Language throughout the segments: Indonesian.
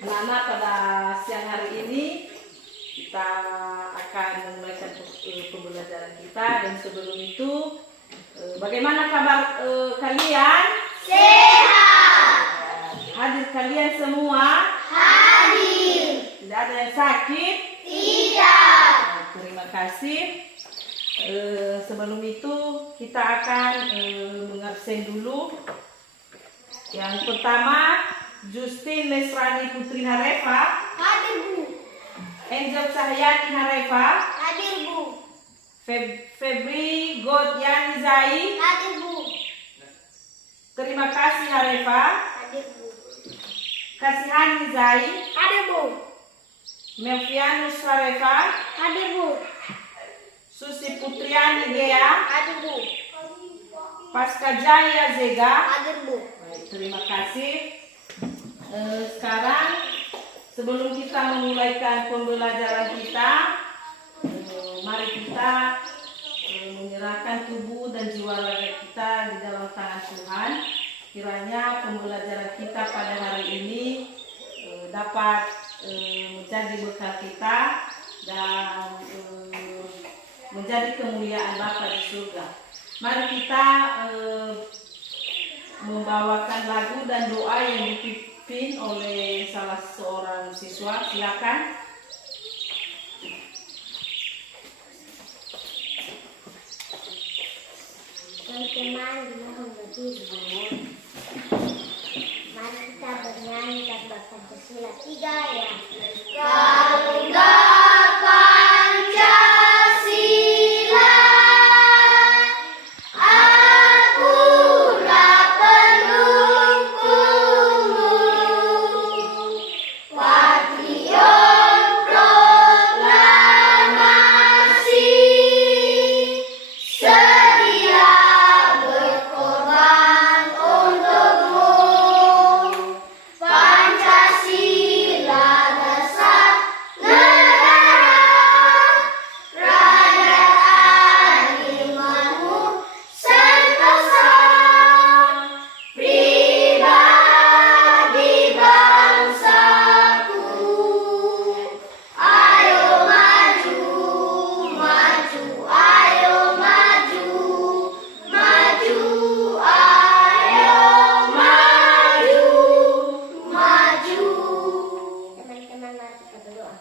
Anak-anak, pada siang hari ini kita akan memulai pembelajaran kita, dan sebelum itu bagaimana kabar kalian? Sehat. Hadir kalian semua? Hadir. Tidak ada yang sakit? Tidak. Terima kasih. Sebelum itu kita akan mengabsen dulu. Yang pertama, Justin Lesrani Putri Harefa. Hadir, Bu. Angel Cahyani Harefa. Hadir, Bu. Febri Godyan Zai. Hadir, Bu. Terima kasih Harefa. Hadir, Bu. Kasihani Zai. Hadir, Bu. Melvianus Harefa. Hadir, Bu. Susi Putriani Gea. Hadir, Bu. Pasca Jaya Zega. Hadir, Bu. Baik, terima kasih. Sekarang sebelum kita memulaikan pembelajaran kita, mari kita menyerahkan tubuh dan jiwa raga kita di dalam tangan Tuhan. Kiranya pembelajaran kita pada hari ini dapat menjadi bekal kita dan menjadi kemuliaan Bapa di surga. Mari kita membawakan lagu dan doa yang dipimpin oleh salah seorang siswa. Silakan. Teman-teman, dimohon berdiri. Mari kita bernyanyi tanpa Pancasila 3 ya. Garuda Pancasila, akulah pendukungmu, patriot proklamasi, sedia berkorban untukmu. Pancasila dasar negara, rakyat adilmu sentosa, pribadi bangsaku. Ayo maju, maju, ayo maju, maju, ayo maju, maju. Teman-teman, mari kita berdoa.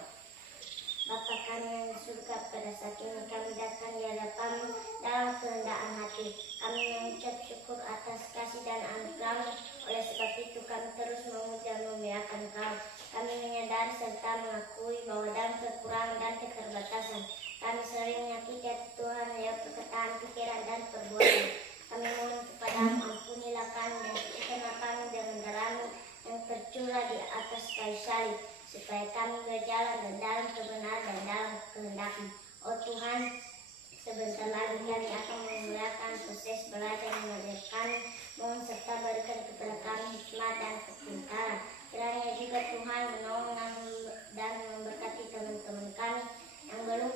Bapa kami yang di surga, pada saat ini kami datang di hadapan-Mu dalam kerendahan hati. Kami mengucap syukur atas kasih dan anugerah-Mu. Oleh sebab itu kami terus memuji dan memuliakan Engkau. Kami menyadari serta mengakui bahwa dalam kekurangan dan keterbatasan kami sering menyakiti hati Tuhan lewat perkataan, pikiran, dan perbuatan. Kami mohon kepada-Mu, ampunilah kami dan sucikanlah kami dengan darah-Mu yang tercurah di atas kayu salib, supaya kami berjalan dan dalam kebenaran dan dalam kehendak-Mu. Oh Tuhan, sebentar lagi kami akan memulakan proses belajar mengajar kami. Mohon serta berikan kepada kami hikmat dan kepintaran. Kiranya juga Tuhan menolong dan memberkati teman-teman kami yang belum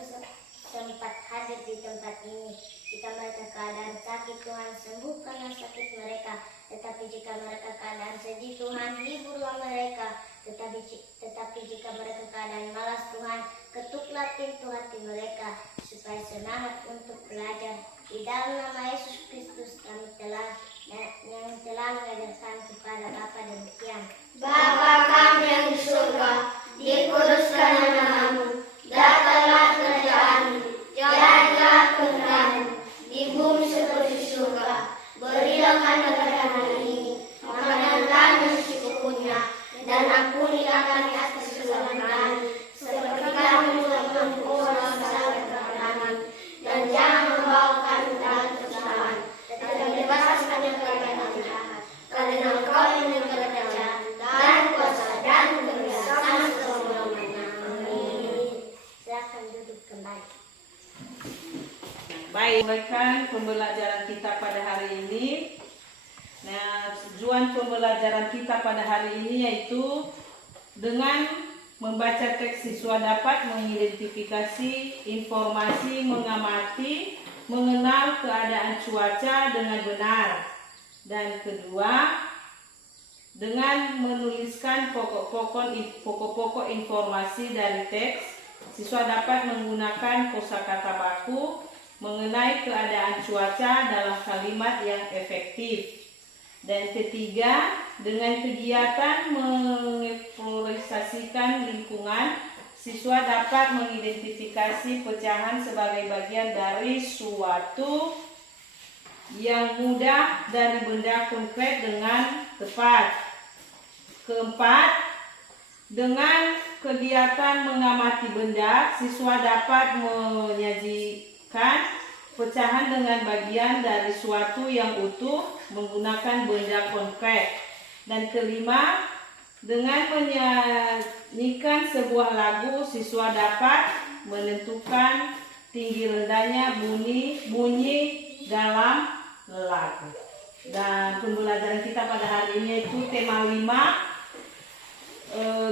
sempat hadir di tempat ini. Jika mereka keadaan sakit, Tuhan sembuhkanlah sakit mereka. Tetapi jika mereka keadaan sedih, Tuhan hiburlah mereka. Tetapi jika mereka keadaan malas, Tuhan ketuklah pintu hati mereka, supaya semangat untuk belajar. Di dalam nama Yesus Kristus kami telah mengajarkan kepada Bapa demikian. Bapa kami yang di surga, dikuduskanlah nama-Mu, datanglah kerajaan-Mu, jadilah kehendak-Mu di bumi seperti di surga. Berilah kami pada hari ini makanan kami secukupnya, dan ampunilah kami atas kesalahan kami, seperti kami juga mengampuni orang salah kepada kami, dan jangan membawa kami dalam kesalahan, tetapi bebaskan kami dari yang jahat. Karena Engkau yang kerajaan dan kuasa dan kemuliaan selama-lamanya. Amin. Silakan duduk kembali. Baik, mulaikan pembelajaran kita pada hari ini. Nah, tujuan pembelajaran kita pada hari ini yaitu dengan membaca teks, siswa dapat mengidentifikasi informasi, mengamati, mengenal keadaan cuaca dengan benar. Dan kedua, Dengan menuliskan pokok-pokok informasi dari teks, siswa dapat menggunakan kosakata baku mengenai keadaan cuaca dalam kalimat yang efektif. Dan ketiga, dengan kegiatan mengeksplorasikan lingkungan, siswa dapat mengidentifikasi pecahan sebagai bagian dari suatu yang mudah dari benda konkret dengan tepat. Keempat, dengan kegiatan mengamati benda, siswa dapat menyajikan pecahan dengan bagian dari suatu yang utuh menggunakan benda konkret. Dan kelima, dengan menyanyikan sebuah lagu, siswa dapat menentukan tinggi rendahnya bunyi dalam lagu. Dan pembelajaran kita pada hari ini itu tema 5,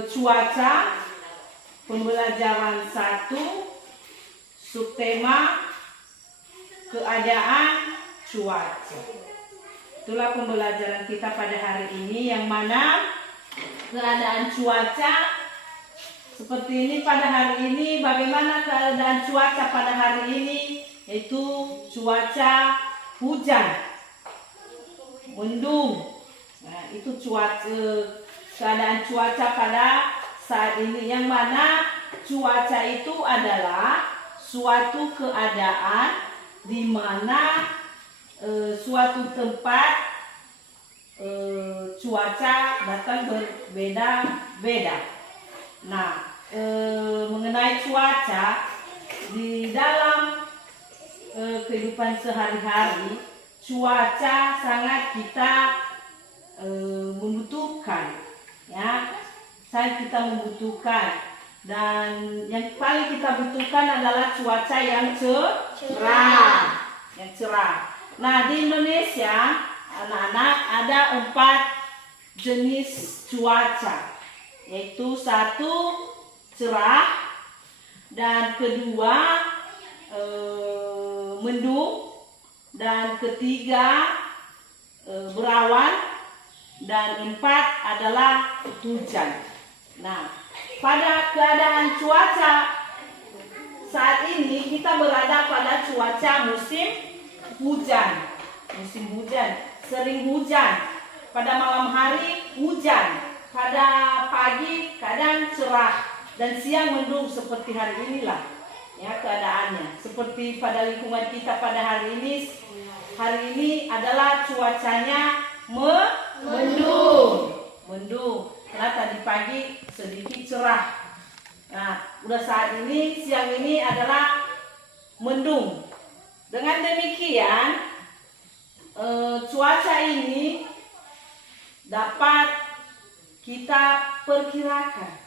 cuaca. Pembelajaran 1, subtema keadaan cuaca. Itulah pembelajaran kita pada hari ini, yang mana keadaan cuaca seperti ini pada hari ini. Bagaimana keadaan cuaca pada hari ini? Yaitu cuaca hujan, mendung. Nah, itu keadaan cuaca pada saat ini, yang mana cuaca itu adalah suatu keadaan di mana suatu tempat cuaca datang berbeda-beda. Nah, mengenai cuaca di dalam kehidupan sehari-hari, cuaca sangat kita membutuhkan, ya, sangat kita membutuhkan. Dan yang paling kita butuhkan adalah cuaca yang cerah, yang cerah. Nah, di Indonesia, anak-anak, ada 4 jenis cuaca, yaitu 1 cerah, dan kedua mendung, dan ketiga berawan, dan 4 adalah hujan. Nah, pada keadaan cuaca saat ini kita berada pada cuaca musim hujan. Musim hujan, sering hujan. Pada malam hari hujan, pada pagi kadang cerah, dan siang mendung seperti hari inilah, ya, keadaannya. Seperti pada lingkungan kita pada hari ini adalah cuacanya mendung. Karena tadi pagi sedikit cerah. Nah, udah saat ini, siang ini adalah mendung. Dengan demikian, cuaca ini dapat kita perkirakan,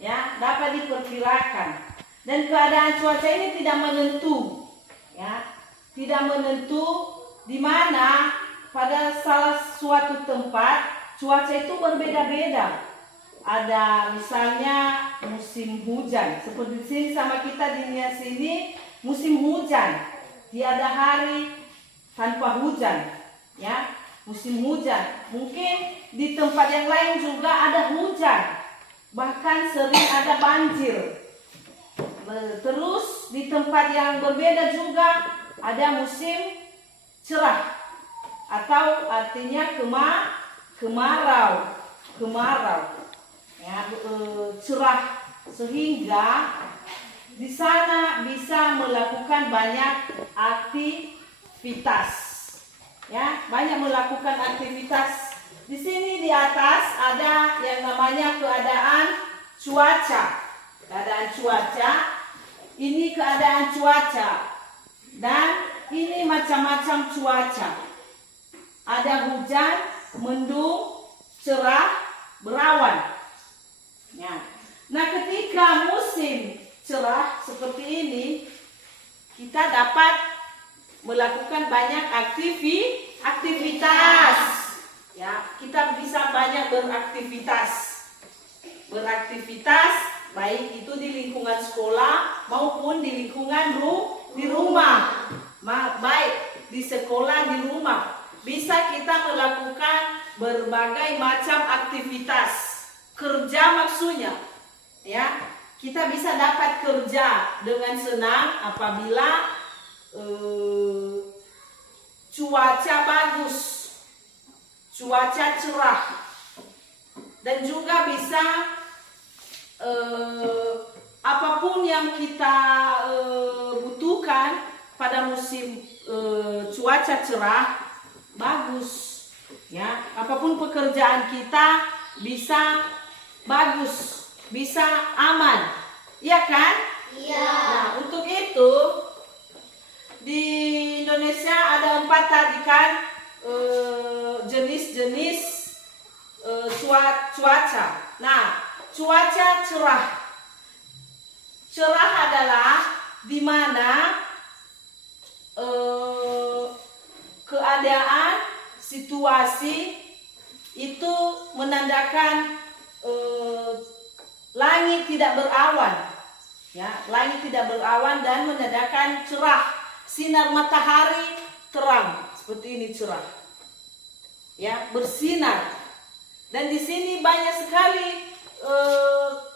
ya, dapat diperkirakan. Dan keadaan cuaca ini tidak menentu, ya, tidak menentu, di mana pada salah suatu tempat cuaca itu berbeda-beda. Ada misalnya musim hujan, seperti sini sama kita di sini musim hujan. Tiada hari tanpa hujan, ya, musim hujan. Mungkin di tempat yang lain juga ada hujan, bahkan sering ada banjir. Terus di tempat yang berbeda juga ada musim cerah, atau artinya kemarau, ya, cerah, sehingga di sana bisa melakukan banyak aktivitas, ya, banyak melakukan aktivitas. Di sini di atas ada yang namanya keadaan cuaca. Keadaan cuaca, ini keadaan cuaca, dan ini macam-macam cuaca. Ada hujan, mendung, cerah, berawan. Ya. Nah, ketika musim cerah seperti ini, kita dapat melakukan banyak aktivitas. Ya, kita bisa banyak beraktivitas, baik itu di lingkungan sekolah maupun di lingkungan di rumah. Baik di sekolah, di rumah, bisa kita melakukan berbagai macam aktivitas kerja maksudnya, ya. Kita bisa dapat kerja dengan senang apabila cuaca bagus, cuaca cerah, dan juga bisa apapun yang kita butuhkan pada musim cuaca cerah bagus, ya. Apapun pekerjaan kita bisa bagus, bisa aman, ya kan? Iya. Nah, untuk itu di Indonesia ada 4 tadi kan jenis-jenis cuaca. Nah, cuaca cerah. Cerah adalah di mana keadaan situasi itu menandakan langit tidak berawan, ya, langit tidak berawan dan menandakan cerah, sinar matahari terang seperti ini, cerah, ya, bersinar. Dan di sini banyak sekali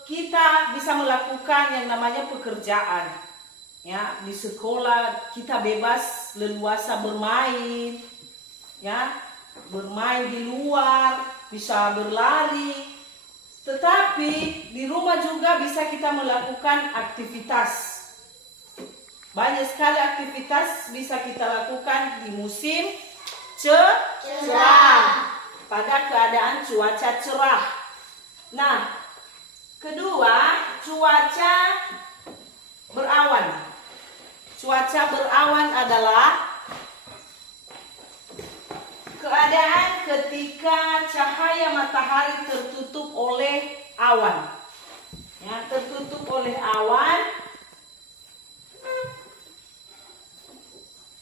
kita bisa melakukan yang namanya pekerjaan, ya. Di sekolah kita bebas leluasa bermain, ya, bermain di luar, bisa berlari. Tetapi di rumah juga bisa kita melakukan aktivitas. Banyak sekali aktivitas bisa kita lakukan di musim cerah, pada keadaan cuaca cerah. Nah, kedua, cuaca berawan. Cuaca berawan adalah keadaan ketika cahaya matahari tertutup oleh awan, ya, tertutup oleh awan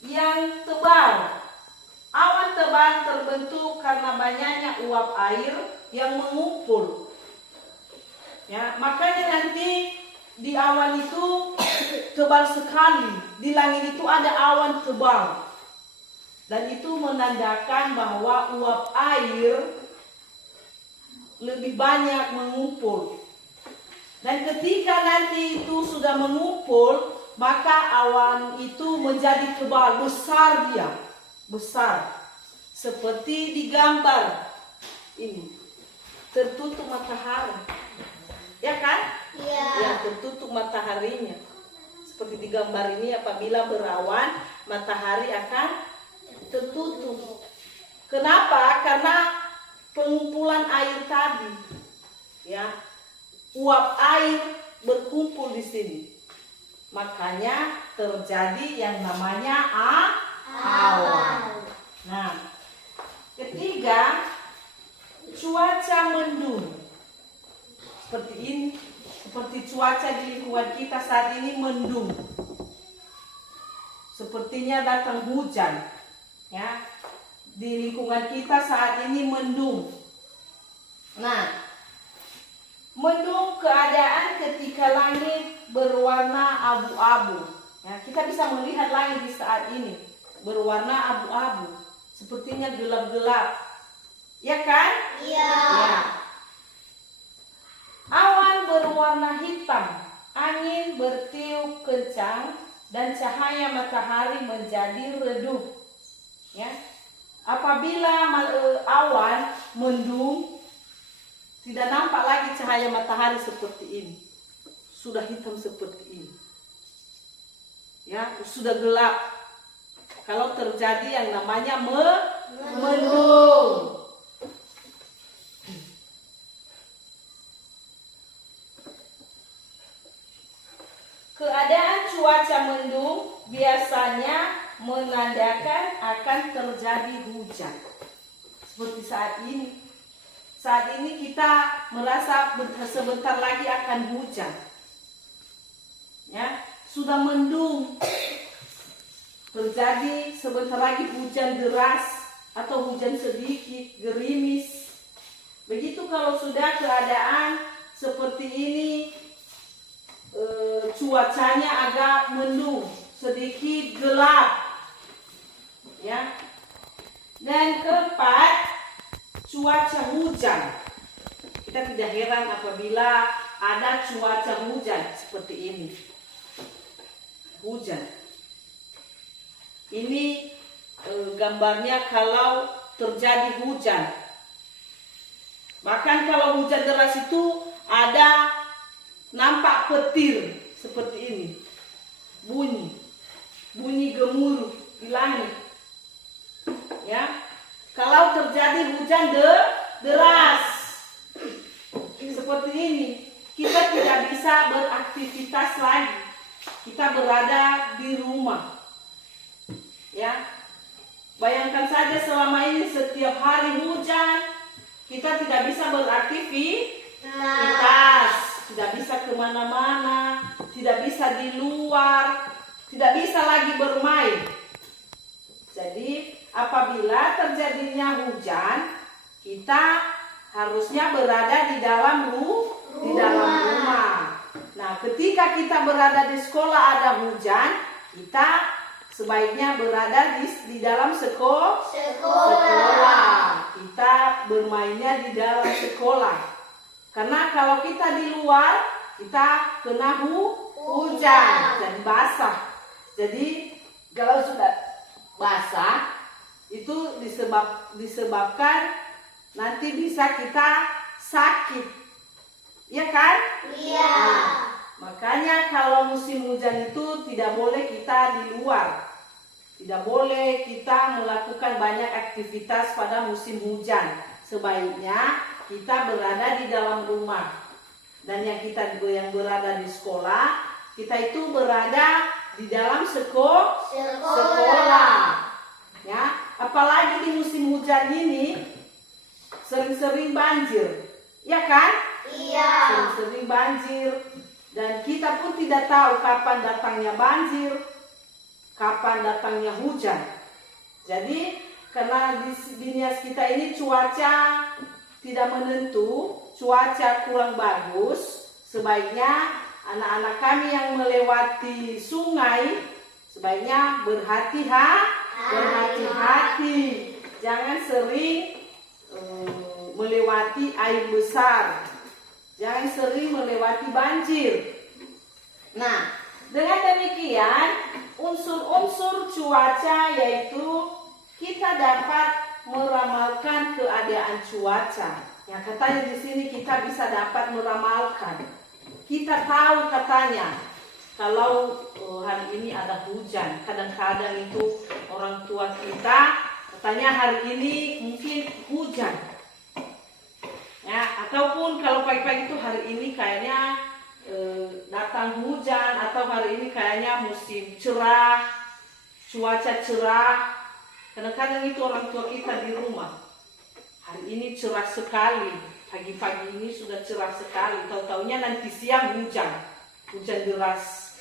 yang tebal. Awan tebal terbentuk karena banyaknya uap air yang mengumpul, ya. Makanya nanti di awan itu tebal sekali, di langit itu ada awan tebal. Dan itu menandakan bahwa uap air lebih banyak mengumpul. Dan ketika nanti itu sudah mengumpul, maka awan itu menjadi tebal, besar dia. Besar. Seperti di gambar ini. Tertutup matahari. Ya kan? Iya. Ya, tertutup mataharinya. Seperti di gambar ini, apabila berawan, matahari akan tertutup. Kenapa? Karena pengumpulan air tadi, ya, uap air berkumpul di sini, makanya terjadi yang namanya awan. Nah, ketiga, cuaca mendung. Seperti ini, seperti cuaca di lingkungan kita saat ini mendung. Sepertinya datang hujan. Ya, di lingkungan kita saat ini mendung. Nah, mendung keadaan ketika langit berwarna abu-abu. Ya, kita bisa melihat langit di saat ini berwarna abu-abu, sepertinya gelap-gelap. Ya kan? Iya. Ya. Awan berwarna hitam, angin bertiup kencang, dan cahaya matahari menjadi redup. Ya, apabila awan mendung, tidak nampak lagi cahaya matahari seperti ini, sudah hitam seperti ini, ya, sudah gelap. Kalau terjadi yang namanya mendung. Keadaan cuaca mendung biasanya menandakan akan terjadi hujan. Seperti saat ini. Saat ini kita merasa sebentar lagi akan hujan. Ya, sudah mendung. Terjadi sebentar lagi hujan deras atau hujan sedikit, gerimis. Begitu kalau sudah keadaan seperti ini, cuacanya agak mendung, sedikit gelap. Ya. Dan keempat, cuaca hujan. Kita tidak heran apabila ada cuaca hujan seperti ini. Hujan. Ini gambarnya kalau terjadi hujan. Bahkan kalau hujan deras itu ada nampak petir seperti ini. Bunyi gemuruh di langit. Ya. Kalau terjadi hujan deras seperti ini, kita tidak bisa beraktivitas lagi. Kita berada di rumah. Ya. Bayangkan saja selama ini setiap hari hujan, kita tidak bisa beraktivitas, tidak bisa kemana-mana, tidak bisa di luar, tidak bisa lagi bermain. Jadi apabila terjadinya hujan, kita harusnya berada di dalam rumah. Nah, ketika kita berada di sekolah ada hujan, kita sebaiknya berada di dalam sekolah. Kita bermainnya di dalam sekolah. Karena kalau kita di luar, kita kena hujan, jadi basah. Jadi kalau sudah basah, itu disebabkan nanti bisa kita sakit. Iya kan? Iya. Nah, makanya kalau musim hujan itu tidak boleh kita di luar. Tidak boleh kita melakukan banyak aktivitas pada musim hujan. Sebaiknya kita berada di dalam rumah. Dan yang berada di sekolah, kita itu berada di dalam sekolah. Ya, apalagi di musim hujan ini sering-sering banjir. Ya kan? Iya. Sering-sering banjir. Dan kita pun tidak tahu kapan datangnya banjir, kapan datangnya hujan. Jadi karena di dunia kita ini cuaca tidak menentu, cuaca kurang bagus, sebaiknya anak-anak kami yang melewati sungai sebaiknya berhati-hati. Jangan sering melewati air besar. Jangan sering melewati banjir. Nah, dengan demikian unsur-unsur cuaca yaitu kita dapat meramalkan keadaan cuaca. Ya, katanya di sini kita bisa dapat meramalkan. Kita tahu katanya kalau hari ini ada hujan. Kadang-kadang itu orang tua kita katanya hari ini mungkin hujan. Ya, ataupun kalau pagi-pagi itu hari ini kayaknya datang hujan, atau hari ini kayaknya musim cerah, cuaca cerah. Kadang-kadang itu orang tua kita di rumah, hari ini cerah sekali, pagi-pagi ini sudah cerah sekali, tahu-taunya nanti siang hujan deras.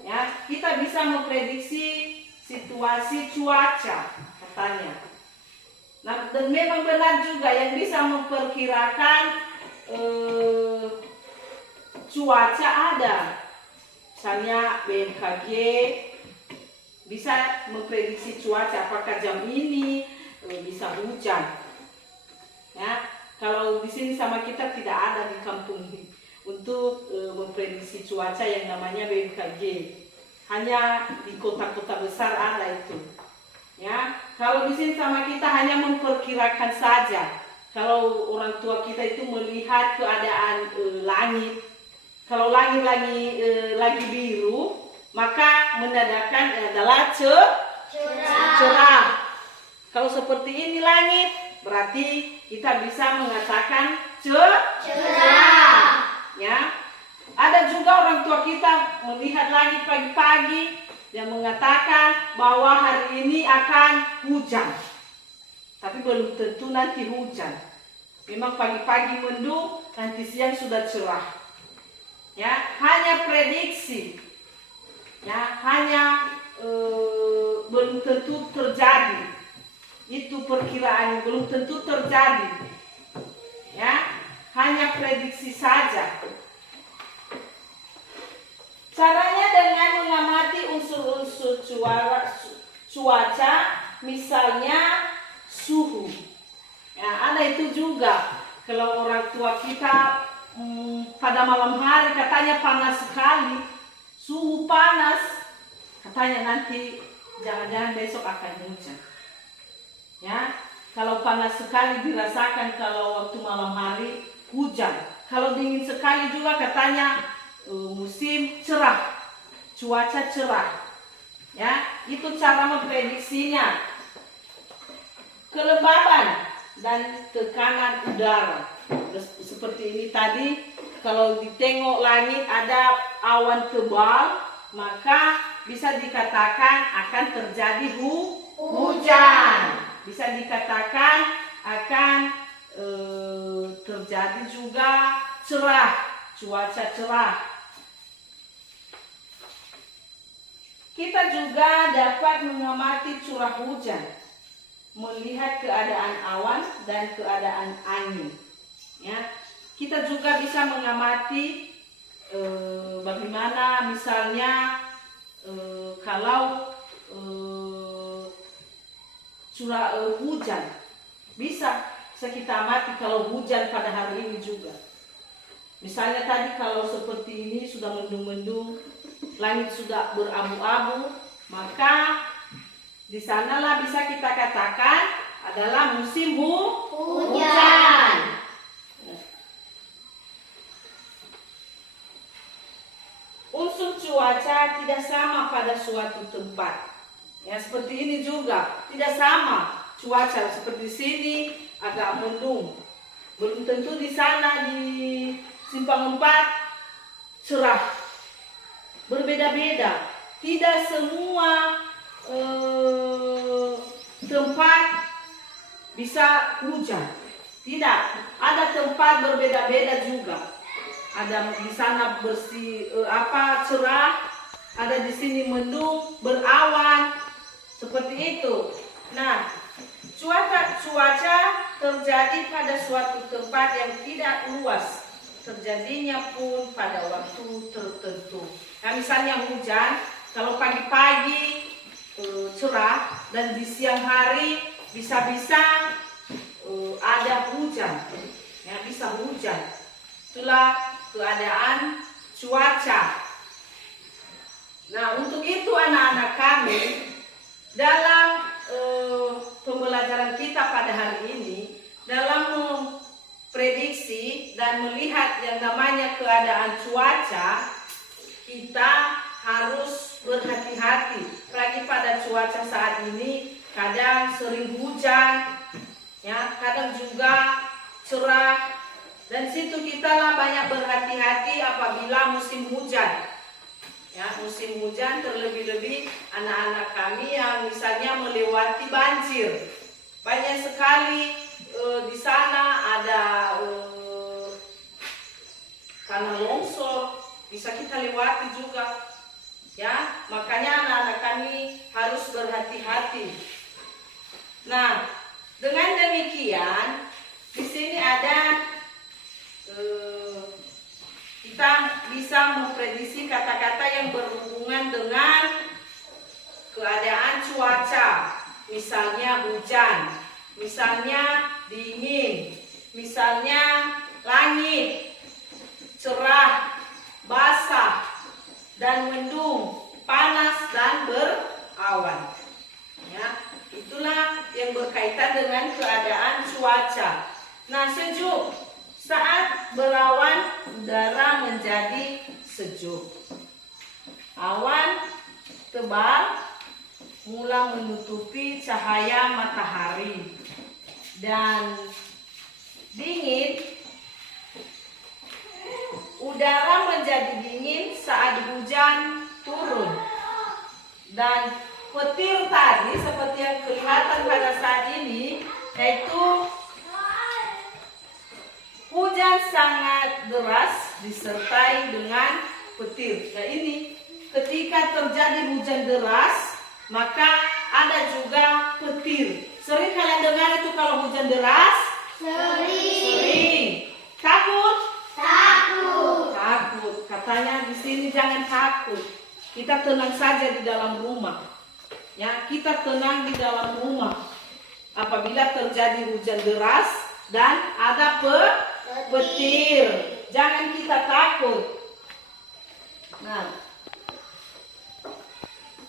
Ya, kita bisa memprediksi situasi cuaca katanya. Nah, dan memang benar juga yang bisa memperkirakan cuaca ada. Misalnya BMKG bisa memprediksi cuaca apakah jam ini bisa hujan. Ya, kalau di sini sama kita tidak ada di kampung untuk memprediksi cuaca yang namanya BMKG. Hanya di kota-kota besar ada itu. Ya, kalau di sini sama kita hanya memperkirakan saja. Kalau orang tua kita itu melihat keadaan langit, kalau langit lagi biru, maka menandakan adalah cerah. Kalau seperti ini langit, berarti kita bisa mengatakan cerah. Ya, ada juga orang tua kita melihat langit pagi-pagi yang mengatakan bahwa hari ini akan hujan, tapi belum tentu nanti hujan. Memang pagi-pagi mendung, nanti siang sudah cerah. Ya, hanya prediksi. Ya, hanya belum tentu terjadi. Itu perkiraan belum tentu terjadi. Ya, hanya prediksi saja. Caranya dengan mengamati unsur-unsur cuaca, misalnya suhu. Ya, ada itu juga kalau orang tua kita pada malam hari katanya panas sekali, suhu panas, katanya nanti jangan-jangan besok akan hujan. Ya, kalau panas sekali dirasakan kalau waktu malam hari hujan. Kalau dingin sekali juga katanya musim cerah, cuaca cerah. Ya, itu cara memprediksinya. Kelembaban dan tekanan udara. Seperti ini tadi, kalau ditengok langit ada awan tebal, maka bisa dikatakan akan terjadi hujan. Bisa dikatakan akan terjadi juga cerah, cuaca cerah. Kita juga dapat mengamati curah hujan, melihat keadaan awan dan keadaan angin. Ya, kita juga bisa mengamati bagaimana misalnya kalau curah hujan, bisa kita amati kalau hujan pada hari ini juga. Misalnya tadi kalau seperti ini sudah mendung-mendung, langit sudah berabu-abu, maka di sanalah bisa kita katakan adalah musim hujan. Unsur cuaca tidak sama pada suatu tempat. Ya, seperti ini juga tidak sama cuaca. Seperti sini agak mendung. Belum tentu di sana di Simpang 4 cerah. Berbeda-beda. Tidak semua tempat bisa hujan. Tidak, ada tempat berbeda-beda juga. Ada di sana cerah, ada di sini mendung, berawan, seperti itu. Nah, cuaca terjadi pada suatu tempat yang tidak luas, terjadinya pun pada waktu tertentu. Nah, misalnya hujan, kalau pagi-pagi cerah dan di siang hari bisa-bisa ada hujan, ya bisa hujan. Itulah keadaan cuaca. Nah, untuk itu anak-anak kami dalam pembelajaran kita pada hari ini, dalam memprediksi dan melihat yang namanya keadaan cuaca, kita harus berhati-hati. Apalagi pada cuaca saat ini, kadang sering hujan, ya, kadang juga cerah. Dan situ kita lah banyak berhati-hati apabila musim hujan. Ya, musim hujan terlebih-lebih anak-anak kami yang misalnya melewati banjir. Banyak sekali di sana ada tanah longsor, bisa kita lewati juga. Ya, makanya anak-anak kami harus berhati-hati. Nah, dengan demikian di sini ada kita bisa memprediksi kata-kata yang berhubungan dengan keadaan cuaca, misalnya hujan, misalnya dingin, misalnya langit cerah, basah, dan mendung, panas dan berawan. Ya, itulah yang berkaitan dengan keadaan cuaca. Nah, sejuk. Saat berawan, udara menjadi sejuk. Awan tebal mula menutupi cahaya matahari. Dan dingin, udara menjadi dingin saat hujan turun. Dan petir tadi seperti yang kelihatan pada saat ini, yaitu hujan sangat deras disertai dengan petir. Nah, ini ketika terjadi hujan deras, maka ada juga petir. Sering kalian dengar itu kalau hujan deras? Sering. Takut? Takut. Katanya di sini jangan takut. Kita tenang saja di dalam rumah. Ya, kita tenang di dalam rumah. Apabila terjadi hujan deras, dan ada petir. Jangan kita takut. Nah,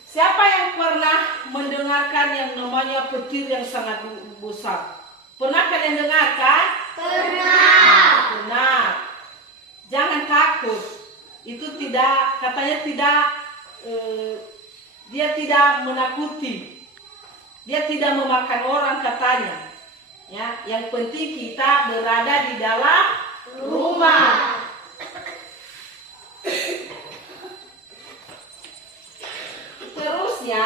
siapa yang pernah mendengarkan yang namanya petir yang sangat besar? Pernah kalian dengarkan? Pernah. Benar. Jangan takut. Itu tidak, katanya tidak, dia tidak menakuti. Dia tidak memakan orang katanya. Ya, yang penting kita berada di dalam rumah. Terusnya,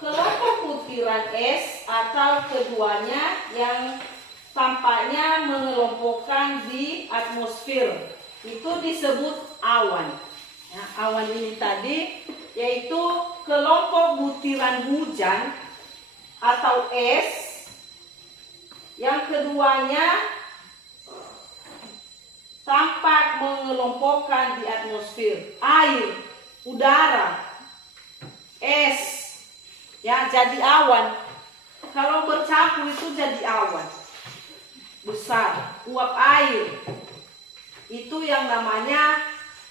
kelompok butiran es atau keduanya yang tampaknya mengelompokkan di atmosfer itu disebut awan. Ya, awan ini tadi yaitu kelompok butiran hujan atau es yang keduanya tampak mengelompokkan di atmosfer, air, udara, es, ya jadi awan. Kalau bercampur itu jadi awan besar, uap air. Itu yang namanya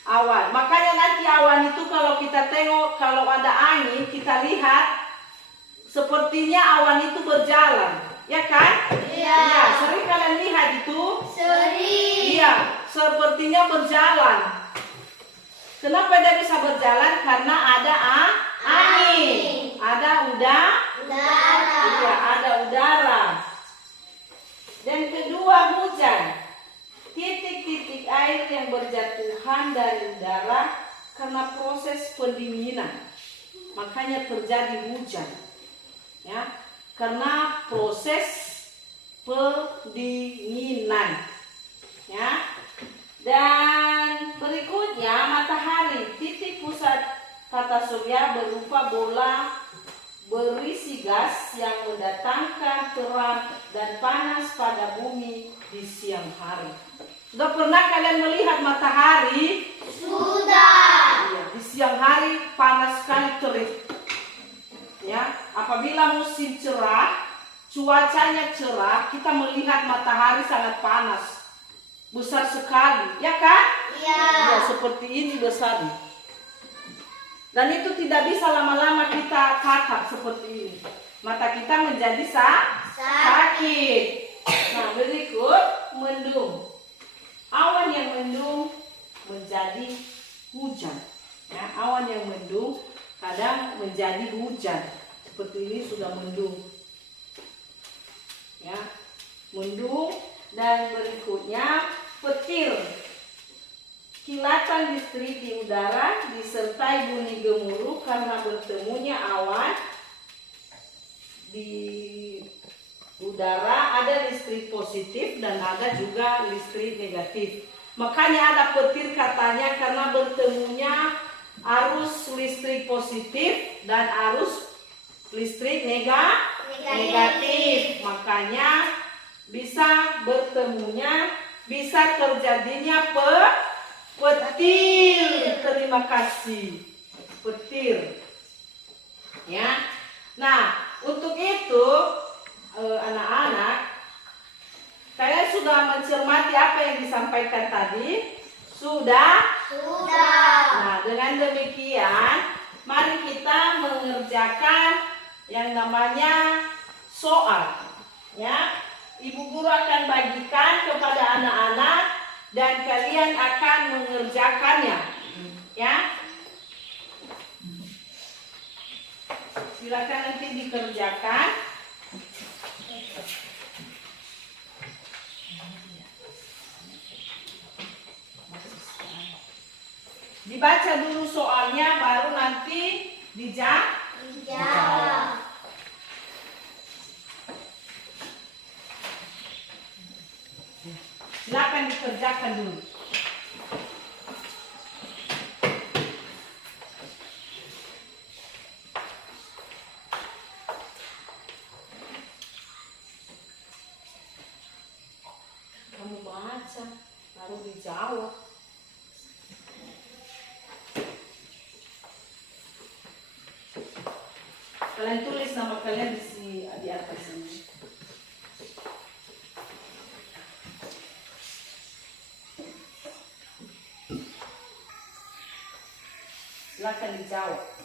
awan. Makanya nanti awan itu kalau kita tengok, kalau ada angin, kita lihat sepertinya awan itu berjalan, ya kan? Iya. Ya, sering kalian lihat itu? Sering. Iya, sepertinya berjalan. Kenapa dia bisa berjalan? Karena ada angin, ada Udara. iya, ada udara. Dan kedua, hujan. Titik-titik air yang berjatuhan dari udara karena proses pendinginan. Makanya terjadi hujan. Ya, karena proses pendinginan. Ya. Dan berikutnya matahari, titik pusat tata surya berupa bola berisi gas yang mendatangkan terang dan panas pada bumi di siang hari. Sudah pernah kalian melihat matahari? Sudah. Ya, di siang hari panas sekali, terik. Ya, apabila musim cerah, cuacanya cerah, kita melihat matahari sangat panas, besar sekali, ya kan? Iya. Ya, seperti ini besar. Dan itu tidak bisa lama-lama kita tatap seperti ini. Mata kita menjadi sakit. Nah, berikut mendung. Awan yang mendung menjadi hujan. Ya, awan yang mendung kadang menjadi hujan. Seperti ini sudah mendung. Ya, mendung. Dan berikutnya petir. Kilatan listrik di udara disertai bunyi gemuruh karena bertemunya awan di udara. Ada listrik positif dan ada juga listrik negatif. Makanya ada petir katanya karena bertemunya arus listrik positif dan arus listrik negatif. Makanya bisa bertemunya, bisa terjadinya petir. Terima kasih. Petir. Ya. Nah, untuk itu anak-anak, kalian sudah mencermati apa yang disampaikan tadi? Sudah? Sudah. Nah, dengan demikian, mari kita mengerjakan yang namanya soal. Ya. Ibu guru akan bagikan kepada anak-anak dan kalian akan mengerjakannya. Ya. Silakan nanti dikerjakan. Dibaca dulu soalnya, baru nanti dijawab. Silakan dikerjakan dulu. Kamu baca, baru dijawab. Kalian tulis nama kalian di atas sini. Silakan dijawab.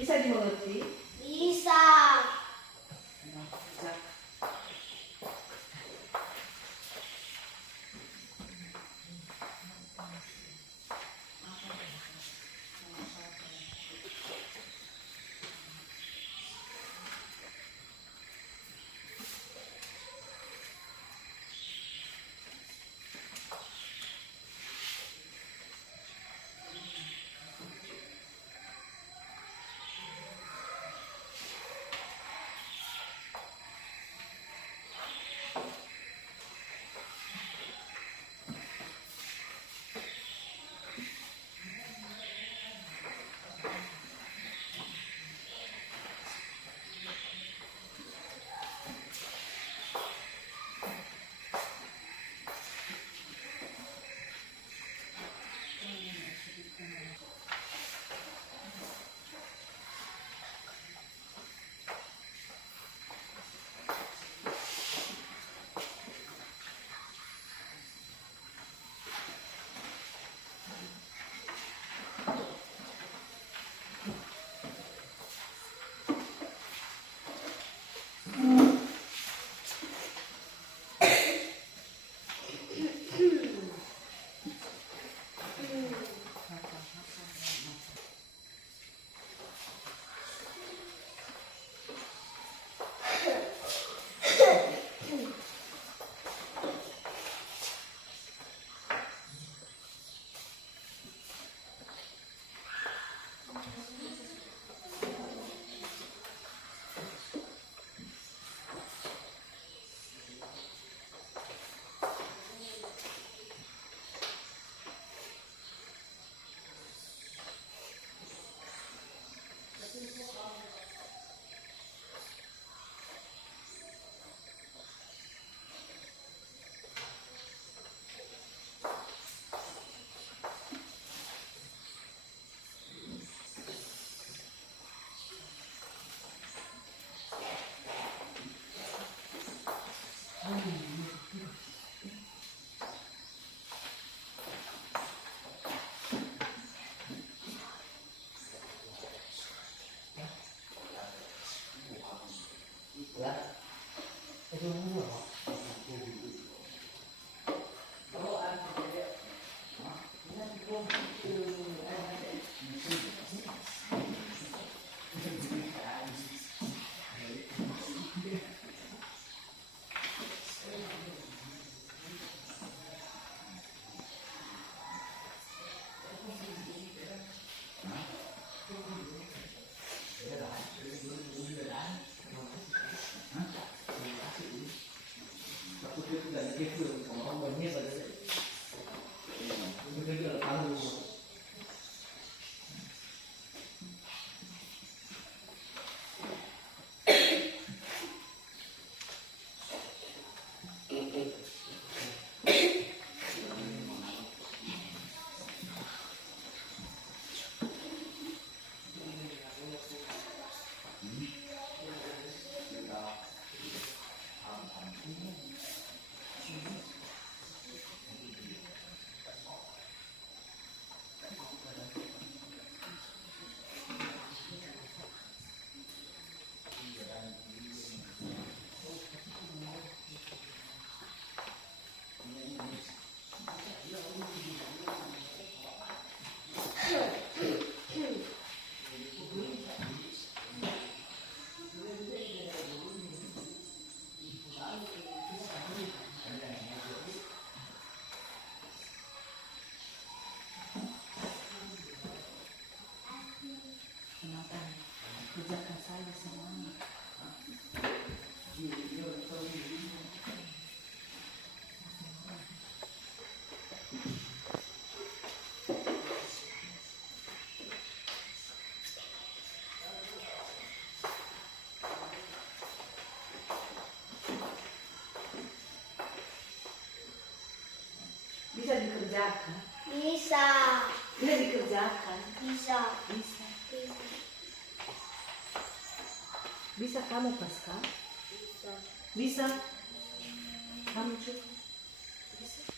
Bisa dimengerti? Bisa. Kerjakan saja semuanya. Bisa dikerjakan. Bisa. Bisa dikerjakan. Bisa. Bisa. Bisa. Bisa kamu Pasca? Bisa. Bisa. Kamu juga. Bisa.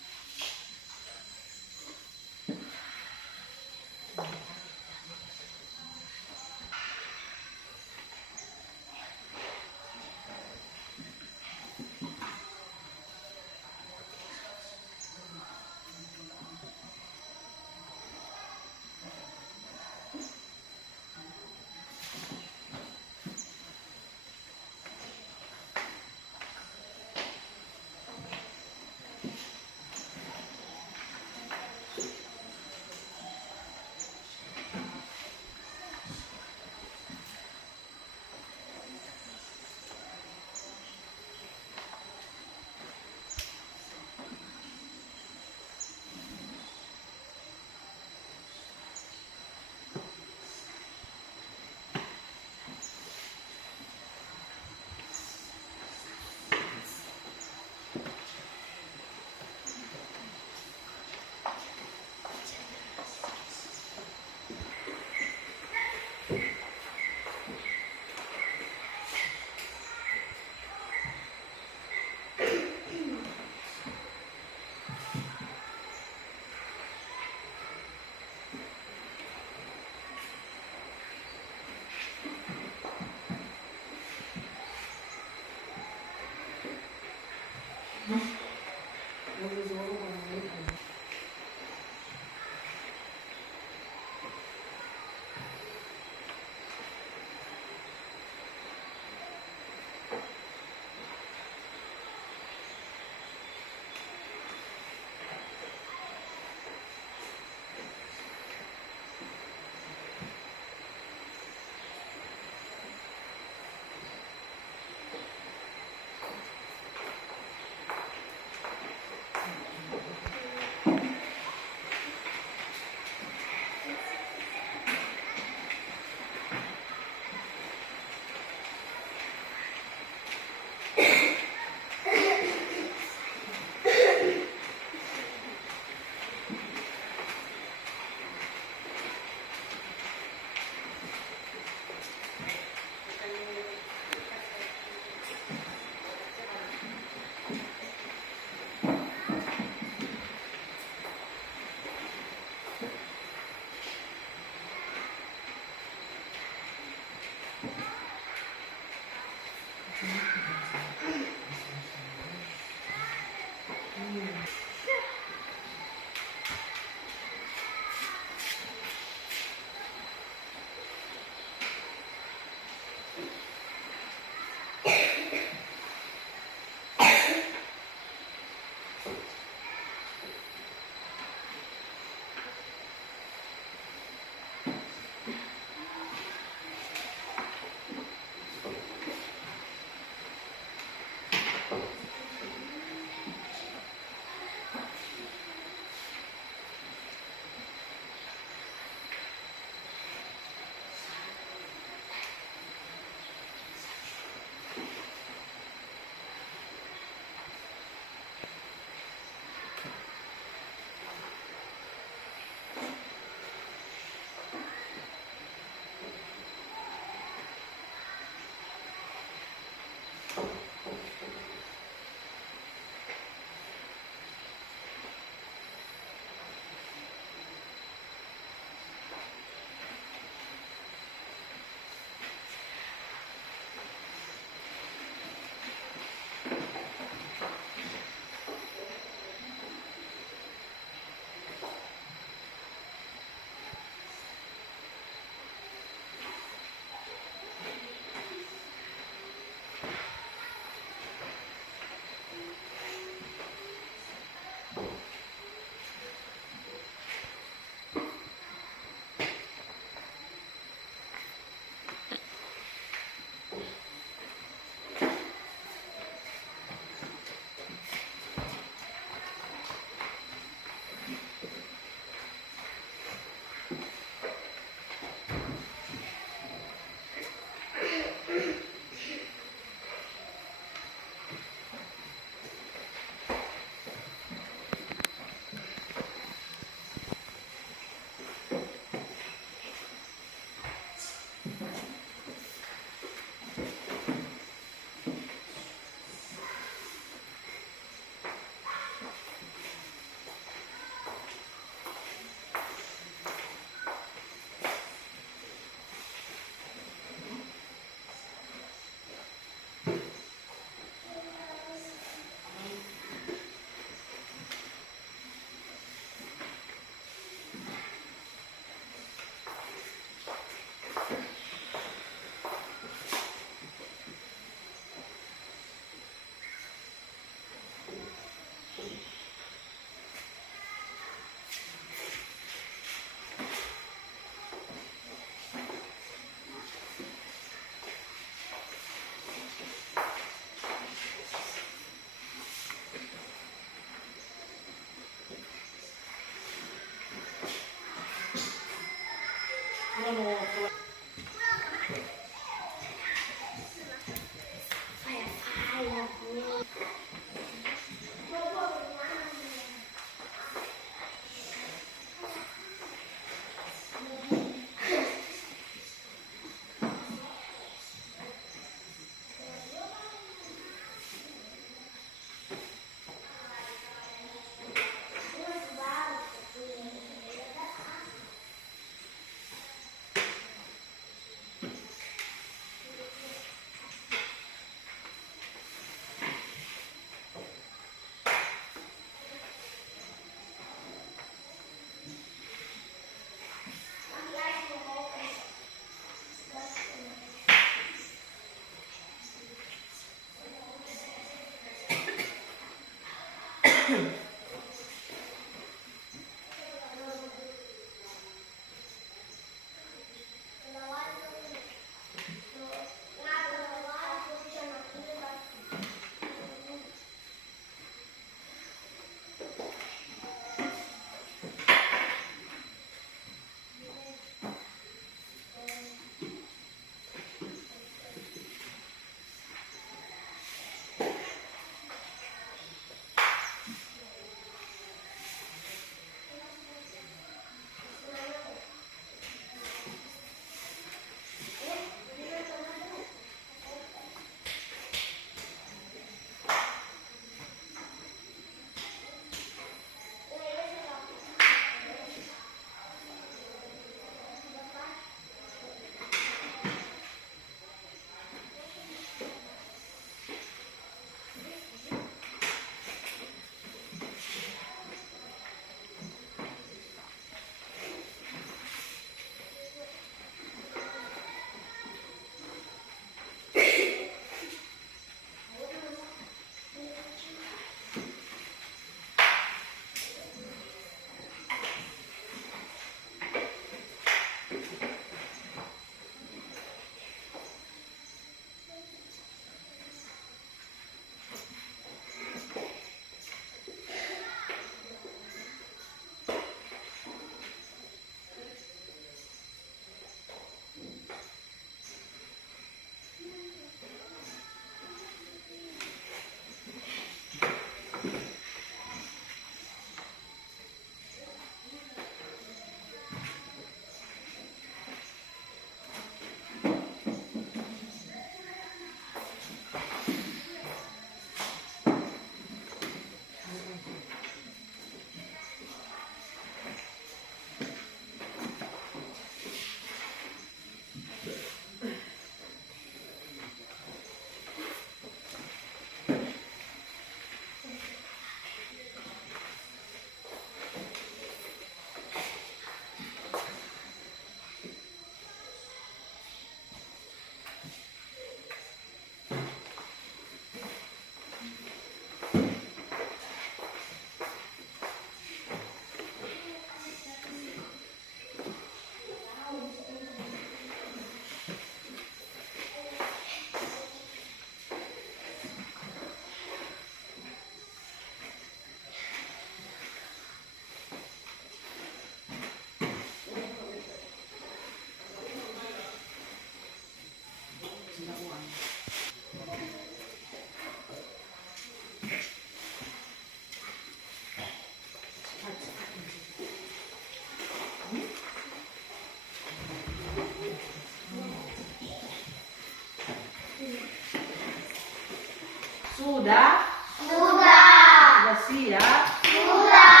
Sudah? Sudah. Sudah siap? Sudah.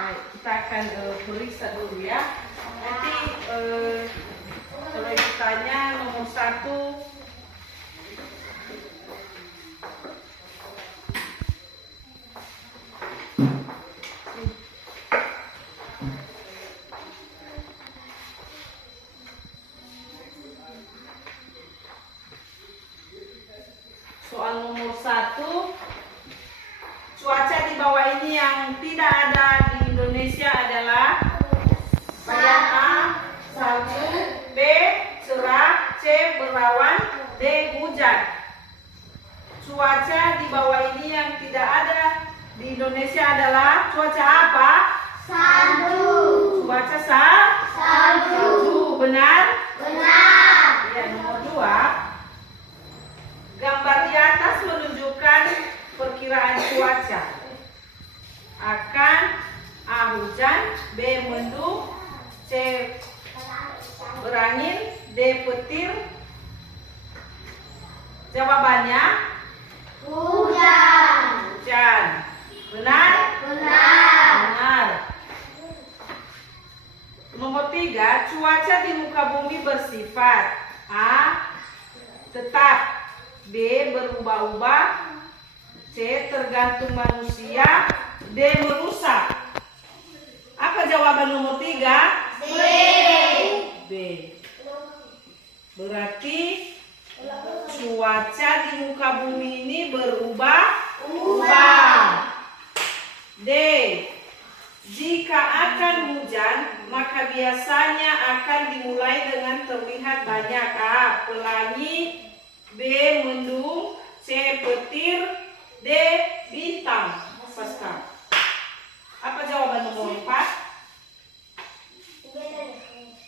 Baik, kita akan periksa dulu ya. Nanti kalau ditanya nomor 1, soal nomor 1, cuaca di bawah ini yang tidak ada di Indonesia adalah varian A, salju, B, cerah, C, berawan, D, hujan. Cuaca di bawah ini yang tidak ada di Indonesia adalah cuaca apa? Salju. Cuaca salju, Salju. benar? Benar. Ya, nomor 2. Gambar di atas menunjukkan perkiraan cuaca. Akan A. Hujan, B. Mendung, C. Berangin, D. Petir. Jawabannya Hujan. hujan. Benar? Benar. Benar. Nomor 3, cuaca di muka bumi bersifat A. Tetap, B. Berubah-ubah, C. Tergantung manusia, D. Merusak. Apa jawaban nomor 3? B. B. Berarti cuaca di muka bumi ini berubah-ubah. D. Jika akan hujan, maka biasanya akan dimulai dengan terlihat banyak A. Pelangi, B. Mendung, C. Petir, D. Bintang. Pasca. Apa jawaban nomor 4?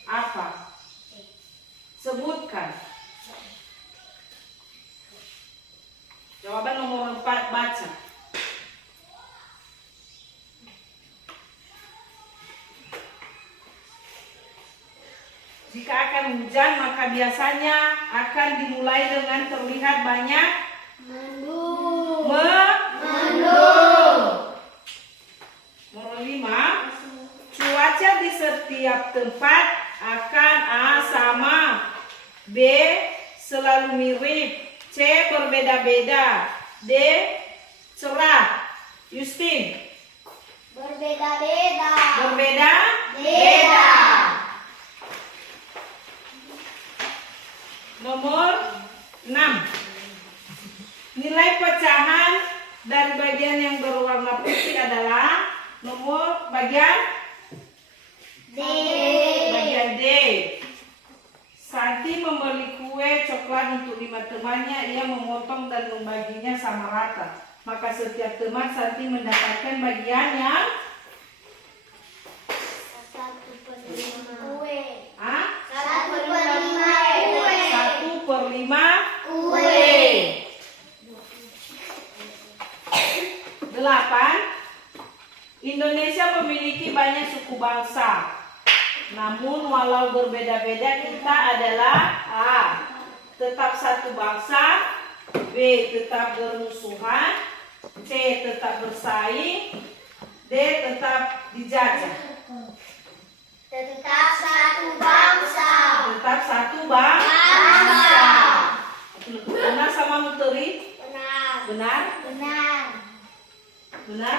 Apa? Sebutkan. Jawaban nomor 4 baca. Jika akan hujan, maka biasanya akan dimulai dengan terlihat banyak Mendung. mendung. Nomor 5, cuaca di setiap tempat akan A. Sama, B. Selalu mirip, C. Berbeda-beda, D. Cerah. Justin, Berbeda-beda. berbeda-beda. Nomor 6, nilai pecahan dari bagian yang berwarna putih adalah nomor bagian D. D. Santi membeli kue coklat untuk 5 temannya. Ia memotong dan membaginya sama rata. Maka setiap teman Santi mendapatkan bagian yang 1/5 kue. 1/5 kue. 8. Indonesia memiliki banyak suku bangsa. Namun walau berbeda-beda, kita adalah A. Tetap satu bangsa, B. Tetap bermusuhan, C. Tetap bersaing, D. Tetap dijajah. Tetap satu bangsa. Tetap satu bangsa. Benar sama Muteri? Benar. Benar? Benar. Benar?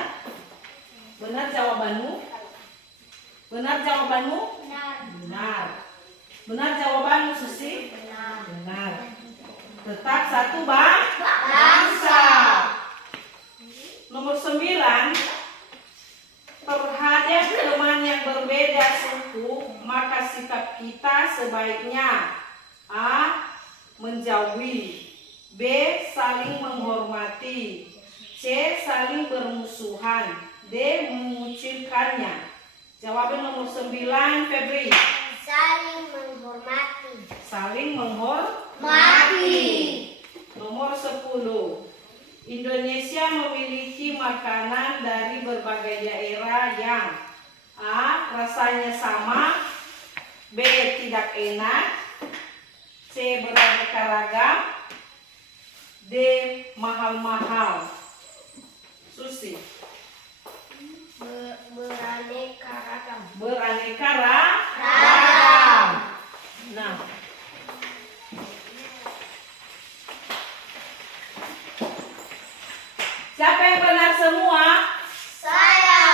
Benar jawabanmu? Benar jawabanmu? Benar. Benar. Benar jawabanmu, Susi? Benar. Benar. Tetap satu bangsa. Nomor 9, terhadap teman yang berbeda suku, maka sikap kita sebaiknya A. Menjauhi, B. Saling menghormati, C. Saling bermusuhan, D. mengucilkannya. Jawaban nomor 9, Febri. Saling menghormati. Saling menghormati. Mati. Nomor 10, Indonesia memiliki makanan dari berbagai daerah yang A. Rasanya sama, B. Tidak enak, C. Beraneka ragam, D. Mahal-mahal. Susi. Beraneka ragam. Beraneka ragam. Nah, siapa yang benar semua? Saya.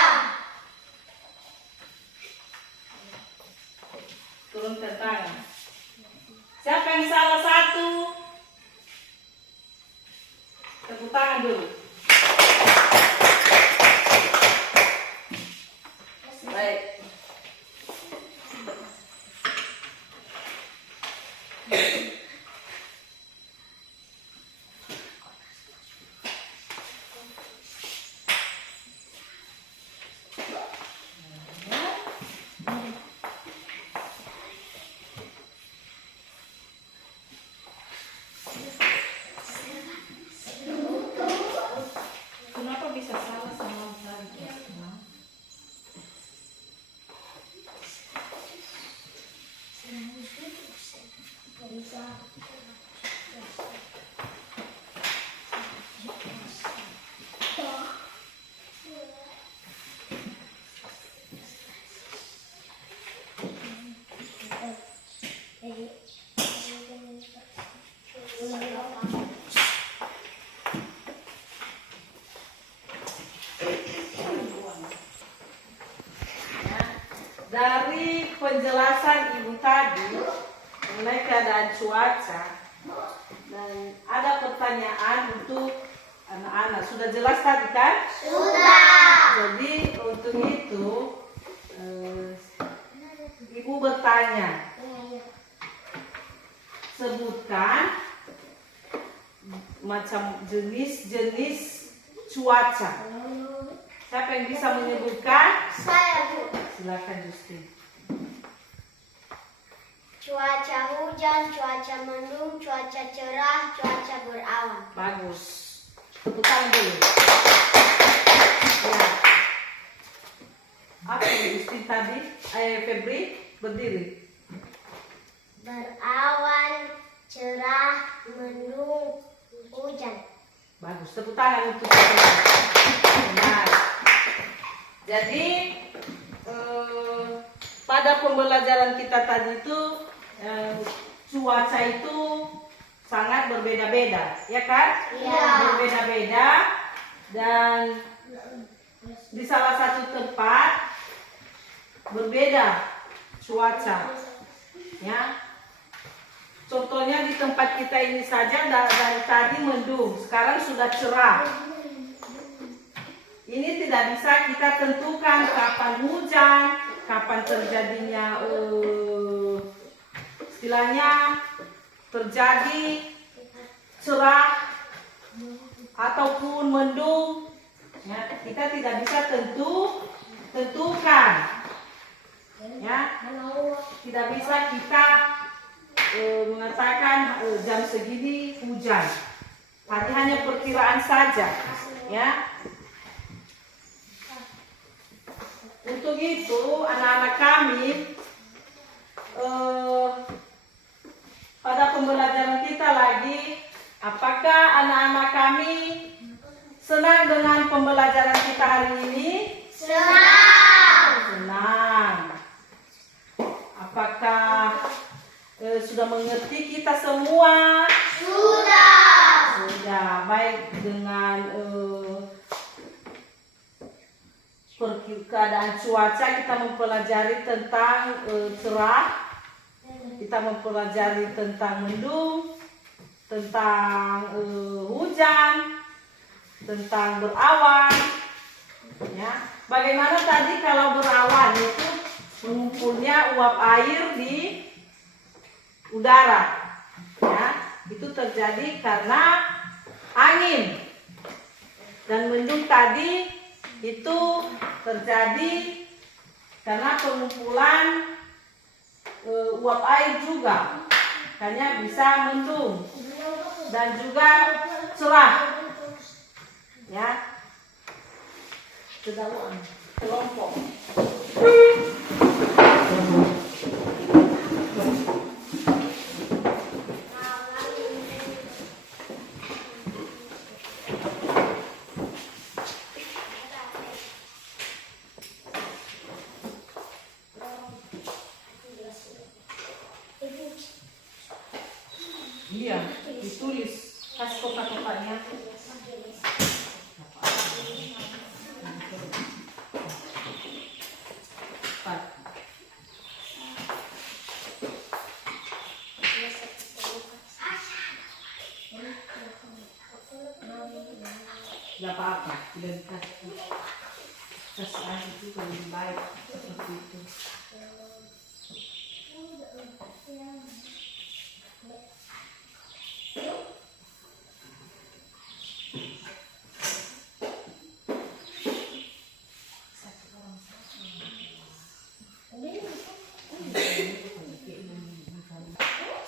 Turunkan tangan. Siapa yang salah satu? Tepuk tangan dulu. Baik. penjelasan Ibu tadi mengenai keadaan cuaca, dan ada pertanyaan untuk anak-anak. Sudah jelas tadi kan? Sudah. Jadi untuk itu Ibu bertanya, sebutkan macam jenis-jenis cuaca. Siapa yang bisa menyebutkan? Saya, Bu. Silakan Justin. Cuaca hujan, cuaca mendung, cuaca cerah, cuaca berawan. Bagus. Tepuk tangan dulu. Ya. Apa yang Justin tadi? Febri berdiri. Berawan, cerah, mendung, hujan. Bagus. Tepuk tangan untuk saya. Benar. Jadi pada pembelajaran kita tadi itu cuaca itu sangat berbeda-beda, ya kan? Iya. Berbeda-beda, dan di salah satu tempat berbeda cuaca, ya. Contohnya di tempat kita ini saja dari tadi mendung, sekarang sudah cerah. Ini tidak bisa kita tentukan kapan hujan, kapan terjadinya istilahnya terjadi cerah ataupun mendung, ya, kita tidak bisa tentukan, ya, tidak bisa kita mengatakan jam segini hujan. Tadi hanya perkiraan saja, ya. Untuk itu anak-anak kami pada pembelajaran kita lagi, apakah anak-anak kami senang dengan pembelajaran kita hari ini? Senang. Senang. Apakah sudah mengerti kita semua? Sudah. Sudah. Baik dengan keadaan cuaca, kita mempelajari tentang cerah, kita mempelajari tentang mendung, tentang hujan, tentang berawan, ya. Bagaimana tadi kalau berawan itu mengumpulnya uap air di udara, ya. Itu terjadi karena angin. Dan mendung tadi itu terjadi karena pengumpulan uap air juga, hanya bisa mendung dan juga cerah, ya. Kedalaman kelompok. Iya, ditulis kasih kotak-kotaknya. Tidak apa-apa, tidak dikasih. Kasih aja itu lebih baik seperti itu.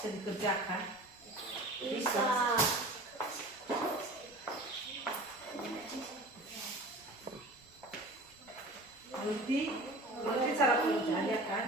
Bisa dikerjakan? Bisa. Nanti cara pengerjaannya kan?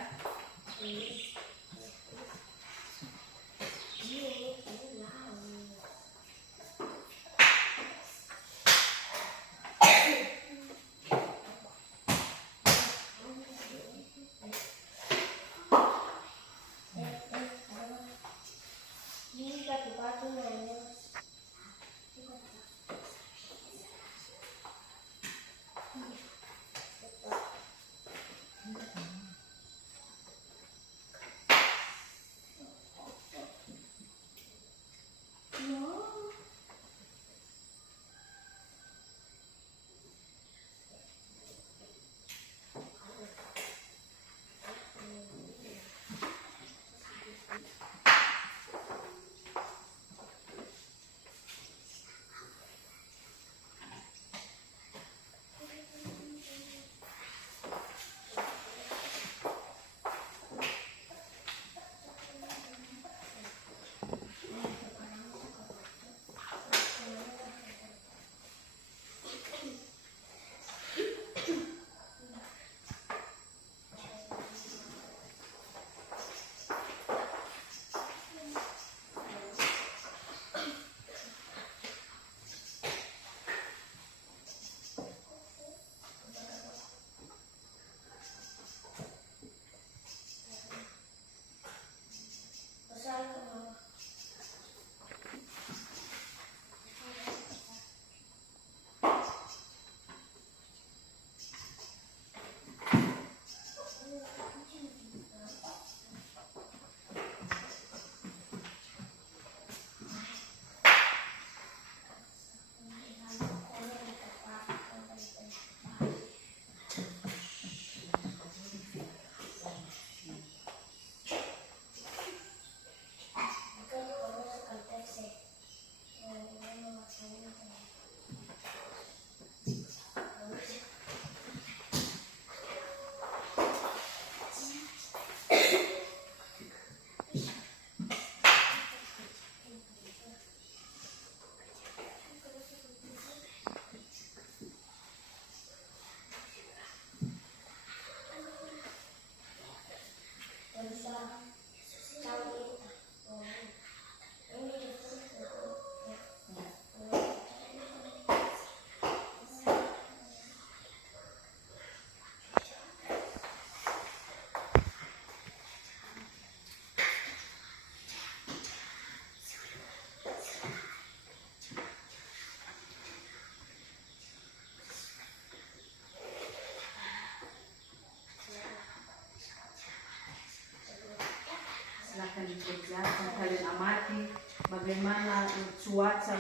akan dikerjakan. Kalian amati bagaimana cuaca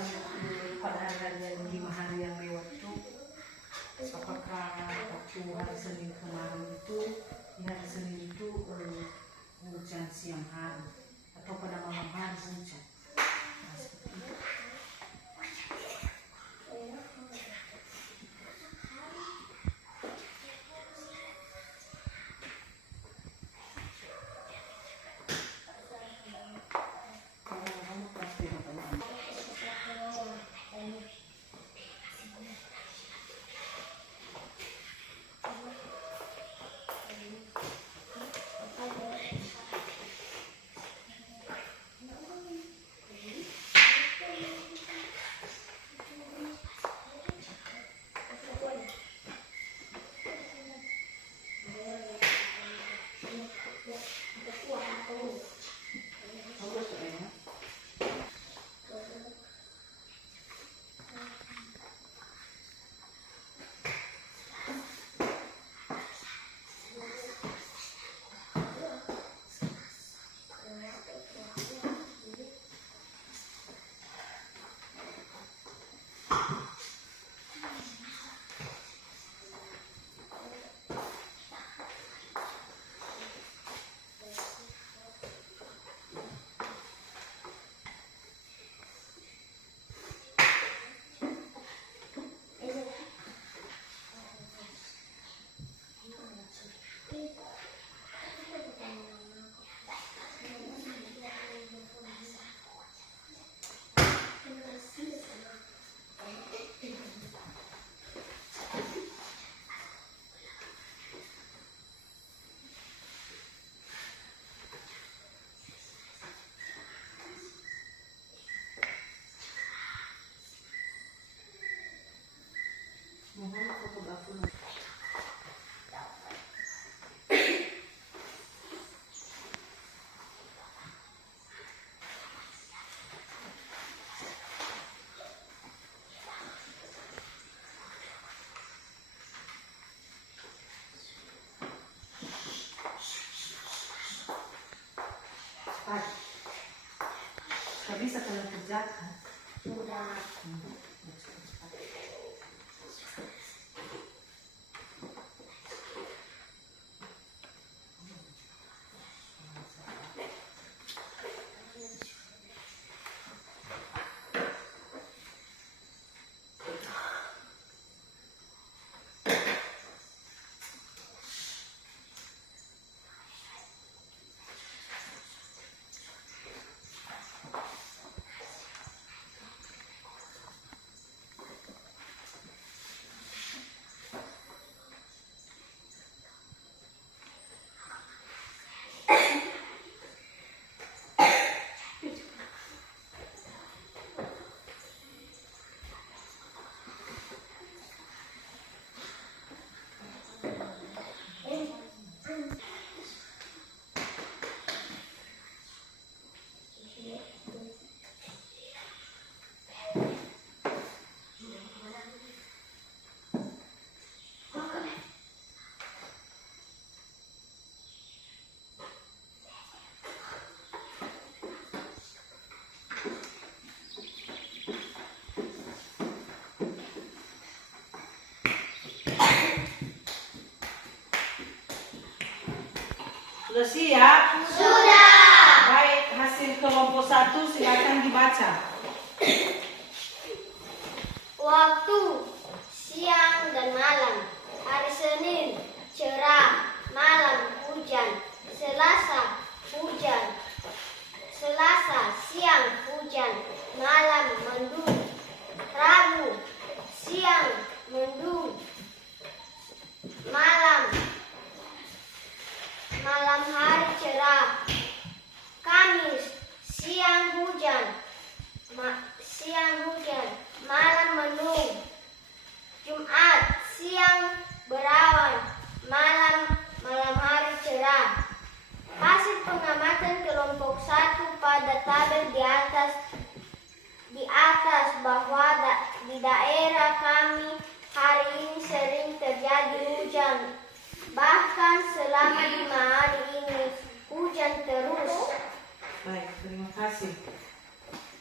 pada hari-hari 5 hari yang lewat itu. Apakah waktu hari Senin kemarin itu, di hari Senin itu hujan siang hari atau pada malam hari hujan. Nah, seperti itu. Gak bisa kalian kerjakan. Sudah. Sudah siap? Sudah. Baik, hasil kelompok 1 silakan dibaca. Waktu siang dan malam. Hari Senin cerah, malam hujan. Selasa hujan. Selasa siang hujan, malam mendung. Rabu siang mendung, malam hari cerah. Kamis siang hujan, malam mendung. Jumat siang berawan, malam hari cerah. Hasil pengamatan kelompok 1 pada tabel di atas bahwa di daerah kami hari ini sering terjadi hujan. Bahkan selama 5 hari ini hujan terus. kasih.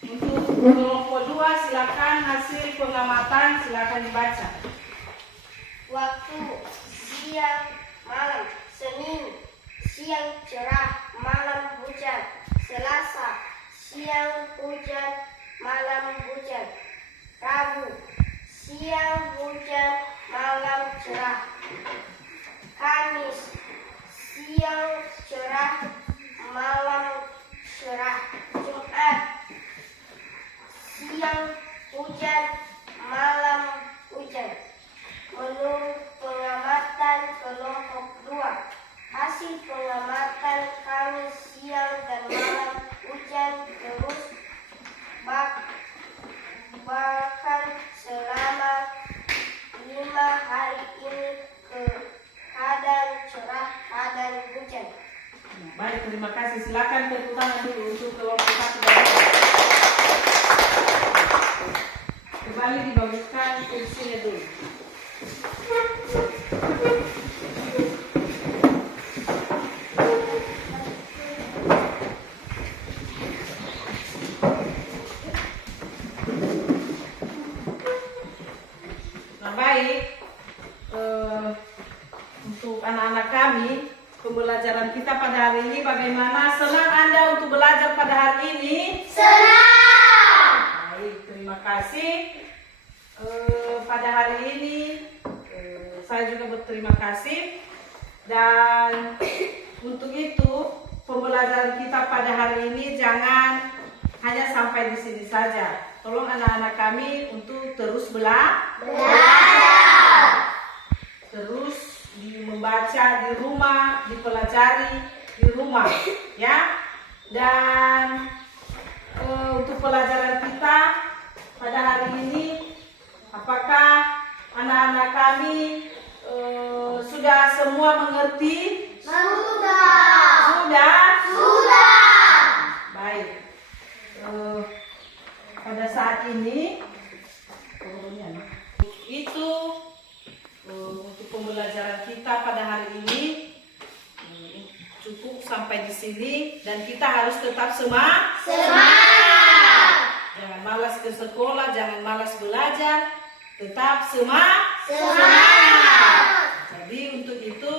Untuk kelompok 2 silakan hasil pengamatan silakan dibaca. Waktu siang malam, Senin siang cerah malam hujan, Selasa siang hujan malam hujan, Rabu siang hujan malam cerah, Kamis siang cerah malam cerah, Jumat siang hujan malam hujan. Menurut pengamatan kelompok 2, hasil pengamatan Kamis siang dan malam hujan terus bahkan selama 5 hari ini keadaan cerah, keadaan hujan. Baik, terima kasih. Silakan tepuk tangan dulu untuk kelompok 1 dan 2. Kembali dibaguskan kursinya dulu. Nah, baik. Untuk anak-anak kami, pembelajaran kita pada hari ini bagaimana? Senang Anda untuk belajar pada hari ini? Senang. Baik, terima kasih. Pada hari ini saya juga berterima kasih, dan untuk itu pembelajaran kita pada hari ini jangan hanya sampai di sini saja. Tolong anak-anak kami untuk terus belajar, terus membaca di rumah, dipelajari di rumah, ya. Dan untuk pelajaran kita pada hari ini, apakah anak-anak kami sudah semua mengerti? Sudah. Baik. Pada saat ini itu untuk pembelajaran kita pada hari ini cukup sampai di sini, dan kita harus tetap semangat. Jangan malas ke sekolah, jangan malas belajar, tetap semangat. Jadi untuk itu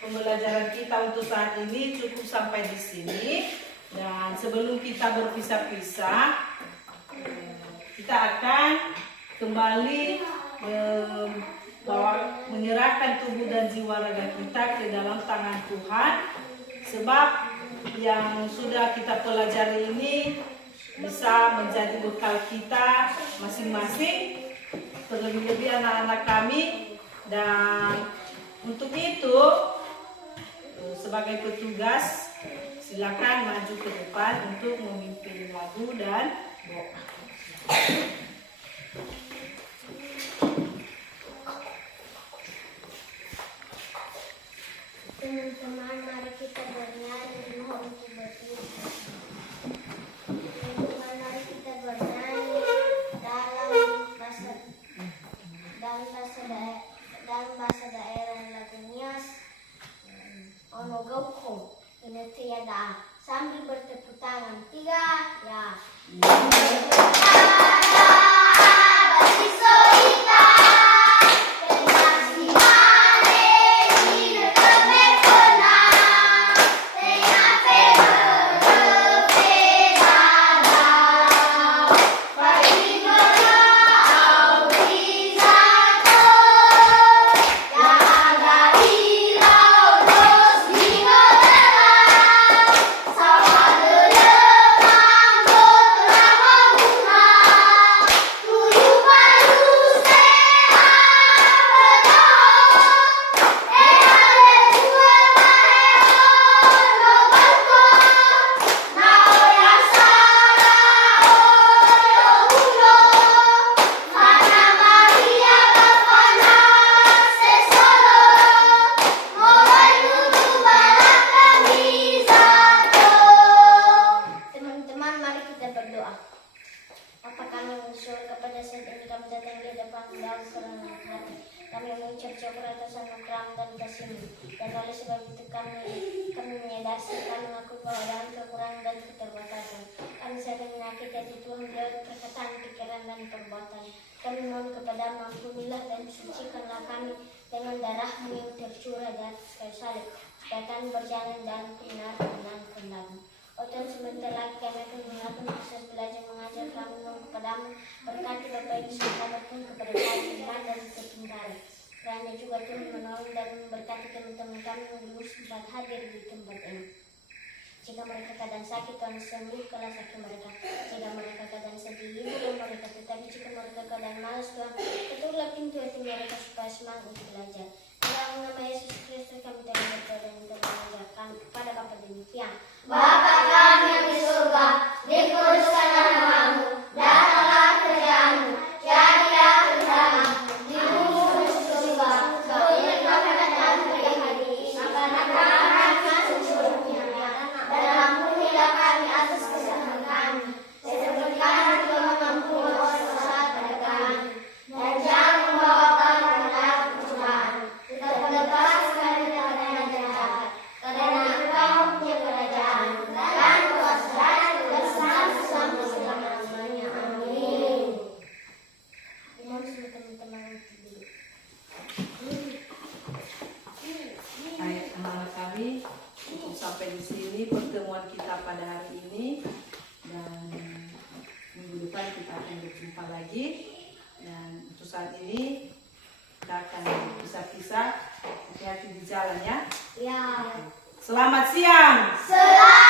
pembelajaran kita untuk saat ini cukup sampai di sini, dan sebelum kita berpisah-pisah, kita akan kembali menyerahkan tubuh dan jiwa raga kita ke dalam tangan Tuhan, sebab yang sudah kita pelajari ini bisa menjadi bekal kita masing-masing, terlebih-lebih anak-anak kami. Dan untuk itu sebagai petugas silakan maju ke depan untuk memimpin lagu dan doa. Teman-teman, mari kita bernyanyi mohon berdoa. Teman-teman, mari kita bernyanyi dalam bahasa daerah lagu Nias Ono Gauko ini tiada, sambil bertepuk tangan 3 ya. Sama oleh sebab itu kami menyadari kami mengaku bahwa dalam kekurangan dan keterbatasan kami sering menyakiti Tuhan melalui perkataan, pikiran, dan perbuatan. Kami mohon kepadamu, ampunilah dan sucikanlah kami dengan darah-Mu yang tercurah di atas kayu salib, supaya kami berjalan dalam kebenaran dan kehendak-Mu. Oh Tuhan, sebentar lagi kami akan melakukan proses belajar mengajar. Kami mohon kepadamu, berkati Bapak Ibu sahabat Tuhan kepada kami iman dan kepintaran. Kiranya juga Tuhan menolong dan memberkati teman-teman kami yang belum sempat hadir di tempat ini. Jika mereka keadaan sakit, Tuhan sembuhkanlah sakit mereka. Jika mereka keadaan sedih, hiburlah mereka. Tetapi jika mereka keadaan malas, Tuhan, tutuplah pintu hati mereka supaya semangat untuk belajar. Dalam nama Yesus Kristus kami telah berdoa dan minta mengajarkan kepada Bapa demikian. Bapa kami yang di surga, dikuduskanlah namamu, datanglah kerajaan-Mu, jadilah kehendakmu di bumi seperti di surga. Berilah kami pada hari ini makanan kami secukupnya, dan ampunilah kami atas kesalahan kami, seperti kami juga mengampuni orang bersalah pada kami. Dan jangan membawa kami ke dalam pencobaan, tetapi lepaskan kami dari yang jahat. Karena Engkau punya kerajaan dan kuasa dan kebesaran sampai selama-lamanya. Amin. Mohon semua teman-teman duduk. Baik, anak-anak kami, cukup sampai di sini pertemuan kita pada hari ini, dan minggu depan kita akan berjumpa lagi. Dan untuk saat ini kita akan pisah-pisah, hati-hati di jalan ya. Ya. Selamat siang. Selamat